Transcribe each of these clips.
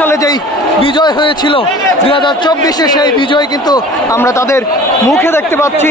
সালে যেই বিজয় হয়েছিল 2024-এ, সেই বিজয় কিন্তু আমরা তাদের মুখে দেখতে পাচ্ছি।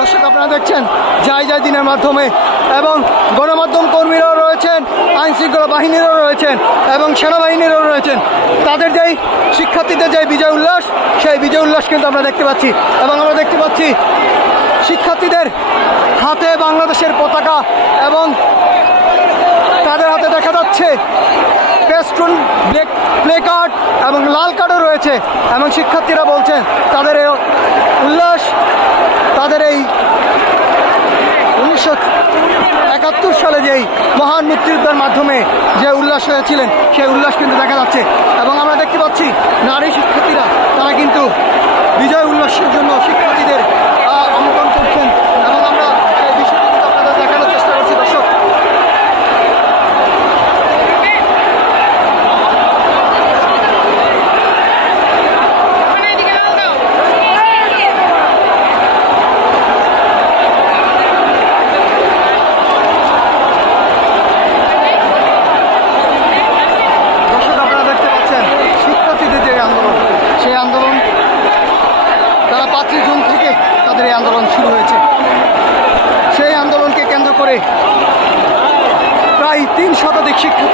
দর্শক আপনারা দেখছেন যাই যাই দিনের মাধ্যমে, এবং গণমাধ্যম কর্মীরাও রয়েছেন, আইন শৃঙ্খলা বাহিনীরও রয়েছেন এবং সেনাবাহিনীরও রয়েছেন। তাদের যেই শিক্ষার্থীদের যে বিজয় উল্লাস, সেই বিজয় উল্লাস কিন্তু আমরা দেখতে পাচ্ছি। এবং আমরা দেখতে পাচ্ছি শিক্ষার্থীদের হাতে বাংলাদেশের পতাকা, এবং তাদের হাতে দেখা যাচ্ছে পেস্টুন, প্লে কার্ড এবং লাল কার্ডও রয়েছে। এবং শিক্ষার্থীরা বলছেন তাদের এই উল্লাস, তাদের এই 1971 সালে যেই মহান মুক্তিযুদ্ধের মাধ্যমে যে উল্লাস হয়েছিলেন, সেই উল্লাস কিন্তু দেখা যাচ্ছে। এবং আমরা দেখতে পাচ্ছি নারী শিক্ষার্থীরা তারা কিন্তু বিজয় উল্লাসের জন্য শিক্ষার্থীদের আমন্ত্রণ করছেন, এবং আমরা সেই বিষয়টি কিন্তু আপনাদের দেখানোর চেষ্টা করছি। দর্শক আন্দোলন শুরু হয়েছে। সেই আন্দোলনকে কেন্দ্র করে প্রায় 3 শতাধিক শিক্ষার্থী